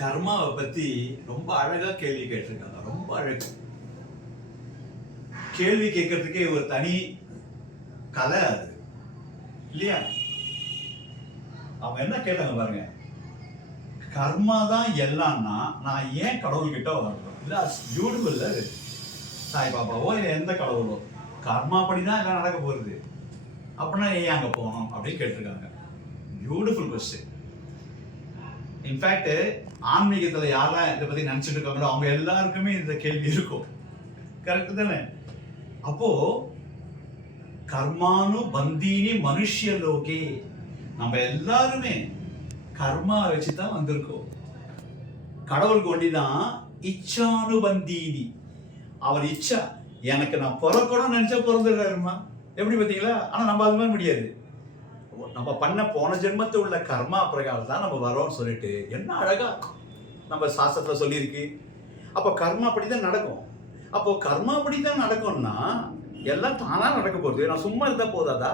கர்மாவை பத்தி ரொம்ப அழகா கேள்வி கேட்டிருக்காங்க. ரொம்ப அழகு. கேள்வி கேட்கறதுக்கே ஒரு தனி கலை அது இல்லையா? அவங்க என்ன கேட்டாங்க பாருங்க, கர்மா தான் எல்லாம்னா நான் ஏன் கடவுள்கிட்ட வரணும்? இல்லை பியூட்டிஃபுல் அது. சாய்பாபாவோ இல்லை எந்த கடவுளோ கர்மா படிதான் எல்லாம் நடக்க போகுது, அப்படின்னா ஏன் அங்கே போகணும் அப்படின்னு கேட்டிருக்காங்க. Beautiful question. இன்ஃபேக்ட் ஆன்மீகத்தில் யாரெல்லாம் இதை பற்றி நினச்சிட்டு இருக்காங்களோ அவங்க எல்லாருக்குமே இந்த கேள்வி இருக்கும். கரெக்டு தானே? அப்போ கர்மானு பந்தீனி மனுஷ்ய லோகே, நம்ம எல்லாருமே கர்மா வச்சு தான் வந்திருக்கோம். கடவுளுக்கு ஒண்டிதான் இச்சானுபந்தீனி. அவர் இச்சா, எனக்கு நான் பிறக்கணும்னு நினைச்சா பிறந்துடுறாருமா. எப்படி பார்த்தீங்களா? ஆனால் நம்ம அது மாதிரி முடியாது. நம்ம பண்ண போன ஜென்மத்தை உள்ள கர்மா பிரகாரம் தான் நம்ம வரோம்னு சொல்லிட்டு என்ன அழகா நம்ம சாஸ்திரத்துல சொல்லியிருக்கு. அப்போ கர்மா அப்படிதான் நடக்கும். அப்போ கர்மா அப்படிதான் நடக்கும்னா எல்லாம் தானா நடக்க போகுது. நான் சும்மா இருந்தா போதாதா?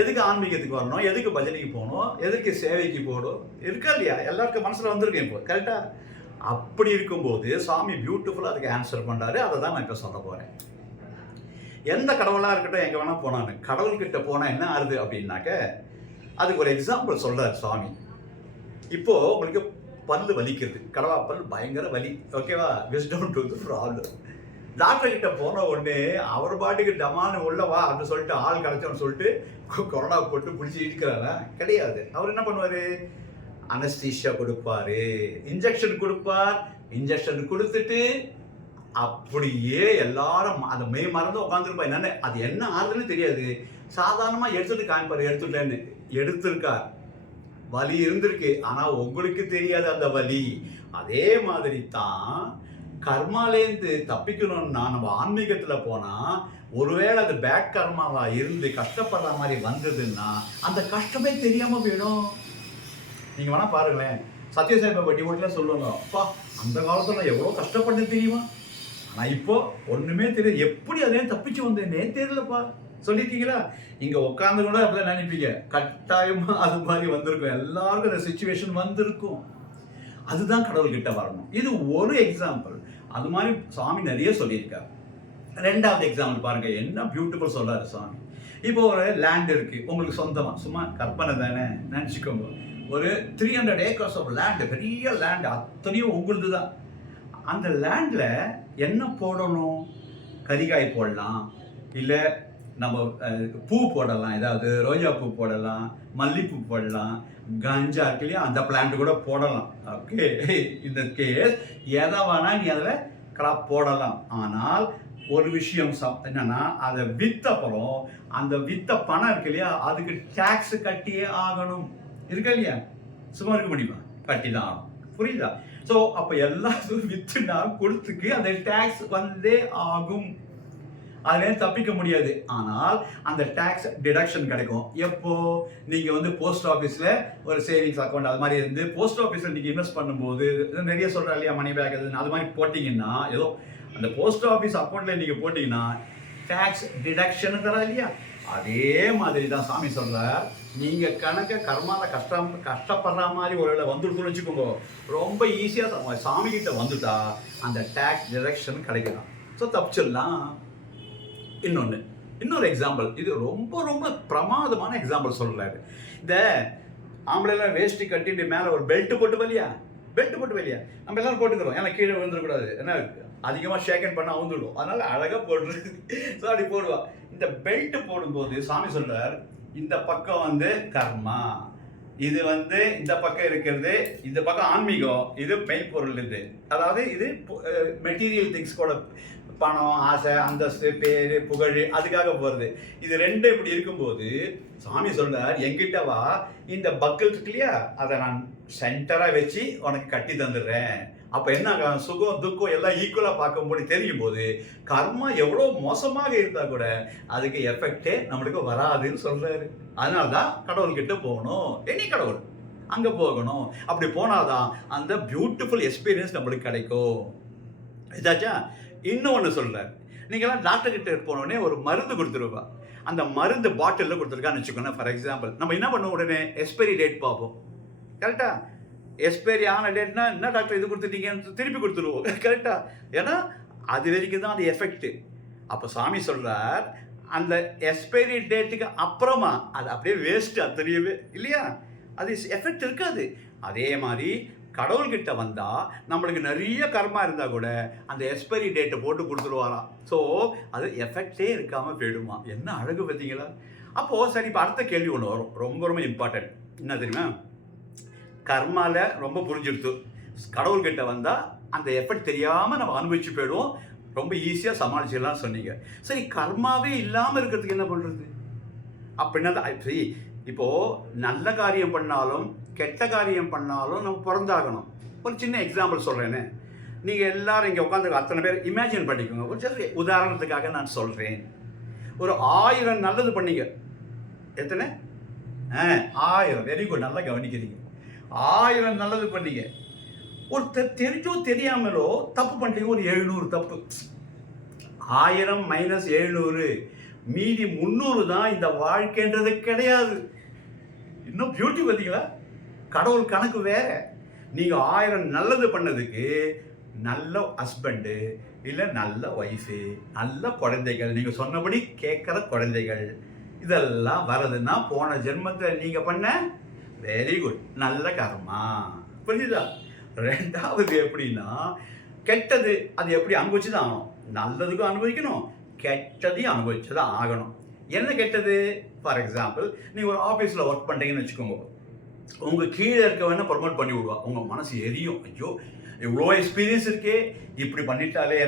எதுக்கு ஆன்மீகத்துக்கு வரணும்? எதுக்கு பஜனைக்கு போகணும்? எதுக்கு சேவைக்கு போகணும்? இருக்கா இல்லையா? எல்லாருக்கும் மனசுல வந்திருக்கேன் இப்போ. கரெக்டா? அப்படி இருக்கும்போது சுவாமி பியூட்டிஃபுல்லா அதுக்கு ஆன்சர் பண்றாரு. அதை தான் நான் இப்ப சொல்ல போறேன். எந்த கடவுளா இருக்கட்டும், எங்க வேணா போனான்னு கடவுள்கிட்ட போனா என்ன ஆறுது அப்படின்னாக்க, அதுக்கு ஒரு எக்ஸாம்பிள் சொல்றாரு சுவாமி. இப்போ உங்களுக்கு பல்லு வலிக்கிறது, கடவா பல் பயங்கர வலி, ஓகேவா? Wisdom to the problem. Doctor கிட்ட போன உடனே அவர் பாட்டுக்கு டமான உள்ளவா அப்படின்னு சொல்லிட்டு ஆள் கிடைச்சோன்னு சொல்லிட்டு கொரோனா போட்டு பிடிச்சி இழுக்கிறாரா? கிடையாது. அவர் என்ன பண்ணுவாரு? அனஸ்தீஷியா கொடுப்பாரு, இன்ஜெக்ஷன் கொடுப்பார். இன்ஜெக்ஷன் கொடுத்துட்டு அப்படியே எல்லாரும் அதை மறந்து உட்காந்துருப்பா. என்னன்னு அது என்ன ஆகுதுன்னு தெரியாது. சாதாரணமா எடுத்துட்டு காமிப்பாரு, எடுத்துட்டேன்னு எடுத்திருக்கார். வலி இருந்திருக்கு, ஆனா உங்களுக்கு தெரியாது அந்த வலி. அதே மாதிரி தான் கர்மாலேருந்து தப்பிக்கணும்னா நம்ம ஆன்மீகத்துல போனா, ஒருவேளை அது பேட் கர்மாவா இருந்து கஷ்டப்படுற மாதிரி வந்ததுன்னா அந்த கஷ்டமே தெரியாம போயிடும். நீங்க வேணா பாருங்களேன், சத்யசாய் பாபா டிவோட்டில சொல்லுவாங்க, அப்பா அந்த காலத்துல எவ்வளவு கஷ்டப்பட்டு தெரியுமா, ஆனா இப்போ ஒண்ணுமே தெரியாது, எப்படி அதே தப்பிச்சு வந்தேனே தெரியலப்பா. சொல்லிருக்கீங்களா? இங்க உட்காந்து கூட அப்படிலாம் நினைப்பீங்க. கட்டாயமா அது மாதிரி வந்திருக்கும். எல்லாருக்கும் அந்த சிச்சுவேஷன் வந்திருக்கும். அதுதான் கடவுள்கிட்ட வரணும். இது ஒரு எக்ஸாம்பிள். அது மாதிரி சுவாமி நிறைய சொல்லியிருக்காரு. ரெண்டாவது எக்ஸாம்பிள் பாருங்க, என்ன பியூட்டிஃபுல் சொல்றாரு சுவாமி. இப்போ ஒரு லேண்ட் இருக்கு உங்களுக்கு சொந்தமா, சும்மா கற்பனை தானே நினைச்சுக்கோங்க. ஒரு 300 acres ஆஃப் லேண்ட், பெரிய லேண்ட், அத்தனையும் உங்களுது தான். அந்த லேண்ட்ல என்ன போடணும்? கரிகாய் போடலாம், இல்லை நம்ம பூ போடலாம், ஏதாவது ரோஜா பூ போடலாம், மல்லிப்பூ போடலாம், கஞ்சா இருக்கு இல்லையா, அந்த பிளான்ட் கூட போடலாம். ஓகே, இந்த கேஸ் எதை வேணா நீ அதில் கிராப் போடலாம். ஆனால் ஒரு விஷயம் என்னன்னா, அதை வித்த அப்புறம் அந்த வித்த பணம் இருக்கு இல்லையா, அதுக்கு டேக்ஸ் கட்டியே ஆகணும். இருக்கா இல்லையா? சும்மா இருக்க முடியுமா? கட்டி தான் ஆகணும். புரியுதா? ஸோ அப்போ எல்லாத்தையும் வித்துனா கொடுத்துக்கு அந்த டேக்ஸ் வந்தே ஆகும். அதுலேருந்து தப்பிக்க முடியாது. ஆனால் அந்த டேக்ஸ் டிடக்ஷன் கிடைக்கும். எப்போ நீங்கள் போஸ்ட் ஆஃபீஸில் ஒரு சேவிங்ஸ் அக்கௌண்ட் அது மாதிரி இருந்து போஸ்ட் ஆஃபீஸில் நீங்கள் இன்வெஸ்ட் பண்ணும்போது நிறைய சொல்கிறா இல்லையா, மணி பேக் அது மாதிரி போட்டிங்கன்னா, ஏதோ அந்த போஸ்ட் ஆஃபீஸ் அக்கௌண்ட்டில் நீங்கள் போட்டிங்கன்னா டேக்ஸ் டிடக்ஷன் தரா இல்லையா? அதே மாதிரி தான் சாமி சொல்கிறார். நீங்கள் கணக்க கர்மாவில் கஷ்டப்படுற மாதிரி ஒரு வேளை வந்துடுதுன்னு வச்சுக்கோங்க, ரொம்ப ஈஸியாக சாமிகிட்ட வந்துட்டா அந்த டேக்ஸ் டிடக்ஷன் கிடைக்கலாம். ஸோ தப்பிச்சிடலாம். இன்னொரு எக்ஸாம்பிள், இது ரொம்ப ரொம்ப பிரமாதமான எக்ஸாம்பிள் சொல்றாரு. இந்த ஆம்பளைலாம் வேஷ்டி கட்டிட்டு மேலே ஒரு பெல்ட் போட்டு வலியா, நம்ம எல்லாரும் போட்டுக்கிறோம். ஏன்னா கீழே விழுந்துடக்கூடாது, ஏன்னா அதிகமாக ஷேக்கன் பண்ண அவுந்துடும், அதனால அழகாக போடுறது. ஸோ அப்படி போடுவா. இந்த பெல்ட் போடும்போது சாமி சொல்றார், இந்த பக்கம் கர்மா, இது இந்த பக்கம் இருக்கிறது, இந்த பக்கம் ஆன்மீகம், இது மெய்ப்பொருள். இது அதாவது இது மெட்டீரியல் திங்ஸ் கூட, பணம், ஆசை, அந்தஸ்து, பேரு, புகழ், அதுக்காக போகிறது. இது ரெண்டு இப்படி இருக்கும்போது சாமி சொல்றார், என்கிட்ட வா, இந்த பக்கல் இருக்கு இல்லையா, அதை நான் சென்டரா வச்சு உனக்கு கட்டி தந்துடுறேன். அப்போ என்ன, சுகம் துக்கம் எல்லாம் ஈக்குவலாக பார்க்கும்போது தெரியும் போது கர்மா எவ்வளோ மோசமாக இருந்தால் கூட அதுக்கு எஃபெக்டே நம்மளுக்கு வராதுன்னு சொல்றாரு. அதனால தான் கடவுள்கிட்ட போகணும். எனி கடவுள் அங்கே போகணும். அப்படி போனாதான் அந்த பியூட்டிஃபுல் எக்ஸ்பீரியன்ஸ் நம்மளுக்கு கிடைக்கும். இதாச்சா? இன்னொன்று சொல்கிறார், நீங்களாம் டாக்டர் கிட்ட போனோடனே ஒரு மருந்து கொடுத்துருவா. அந்த மருந்து பாட்டிலில் கொடுத்துருக்கான்னு வச்சுக்கோங்க. ஃபார் எக்ஸாம்பிள் நம்ம என்ன பண்ணுவோம், உடனே எக்ஸ்பைரி டேட் பார்ப்போம். கரெக்டாக? எக்ஸ்பைரி ஆன டேட்னா என்ன டாக்டர் இது கொடுத்துட்டீங்கன்னு திருப்பி கொடுத்துருவோம். கரெக்டா? ஏன்னா அது வரைக்கும் தான் அது எஃபெக்ட். அப்போ சாமி சொல்றார், அந்த எக்ஸ்பைரி டேட்டுக்கு அப்புறமா அது அப்படியே வேஸ்ட், அது தெரியவே இல்லையா, அது எஃபெக்ட் இருக்காது. அதே மாதிரி கடவுள்கிட்ட வந்தால் நம்மளுக்கு நிறைய கர்மா இருந்தால் கூட அந்த எக்ஸ்பைரி டேட்டை போட்டு கொடுத்துருவாராம். ஸோ அது எஃபெக்டே இருக்காமல் போயிடுமா. என்ன அழகு பார்த்தீங்களா? அப்போது சரி, இப்போ அடுத்த கேள்வி ஒன்று வரும், ரொம்ப ரொம்ப இம்பார்ட்டன்ட். என்ன தெரியுமா? கர்மாவில் ரொம்ப புரிஞ்சிடுத்து, கடவுள்கிட்ட வந்தால் அந்த எஃபெக்ட் தெரியாமல் நம்ம அனுபவிச்சு போயிடுவோம், ரொம்ப ஈஸியாக சமாளிச்சிடலாம் சொன்னீங்க. சரி, கர்மாவே இல்லாமல் இருக்கிறதுக்கு என்ன பண்ணுறது? அப்படின்னா சரி, இப்போது நல்ல காரியம் பண்ணாலும் கெட்ட காரியம் பண்ணாலும் நம்ம பிறந்தாகணும். ஒரு சின்ன எக்ஸாம்பிள் சொல்கிறேன்னு, நீங்கள் எல்லாரும் இங்கே உட்காந்து அத்தனை பேர் இமேஜின் பண்ணிக்கோங்க. ஒரு சரி உதாரணத்துக்காக நான் சொல்கிறேன். ஒரு 1000 நல்லது பண்ணீங்க. எத்தனை? 1000. வெரி குட், நல்லா கவனிக்கிறீங்க. 1000 நல்லது பண்ணீங்க. ஒருத்தர் தெரிஞ்சோ தெரியாமலோ தப்பு பண்ணிட்டீங்க, ஒரு 700 தப்பு. 1000 மைனஸ் 700 மீதி 300 தான் இந்த வாழ்க்கைன்றது கிடையாது. இன்னும் பியூட்டி பார்த்தீங்களா? கடவுள் கணக்கு வேற. நீங்கள் 1000 நல்லது பண்ணதுக்கு நல்ல ஹஸ்பண்டு, இல்லை நல்ல ஒய்ஃபு, நல்ல குழந்தைகள், நீங்கள் சொன்னபடி கேட்குற குழந்தைகள், இதெல்லாம் வரதுன்னா போன ஜென்மத்தில் நீங்கள் பண்ண வெரி குட் நல்ல கர்மா. புரியுதா? ரெண்டாவது எப்படின்னா, கெட்டது அது எப்படி அனுபவிச்சு தான் ஆகணும். நல்லதுக்கும் அனுபவிக்கணும், கெட்டதையும் அனுபவிச்சு தான் ஆகணும். என்ன கெட்டது? ஃபார் எக்ஸாம்பிள், நீங்கள் ஒரு ஆஃபீஸில் ஒர்க் பண்ணுறீங்கன்னு வச்சுக்கோங்க. உங்கள் கீழே இருக்கவன ப்ரொமோட் பண்ணி விடுவா. உங்கள் மனசு எரியும், ஐயோ இவ்வளோ எக்ஸ்பீரியன்ஸ் இருக்கே, இப்படி பண்ணிட்டாலே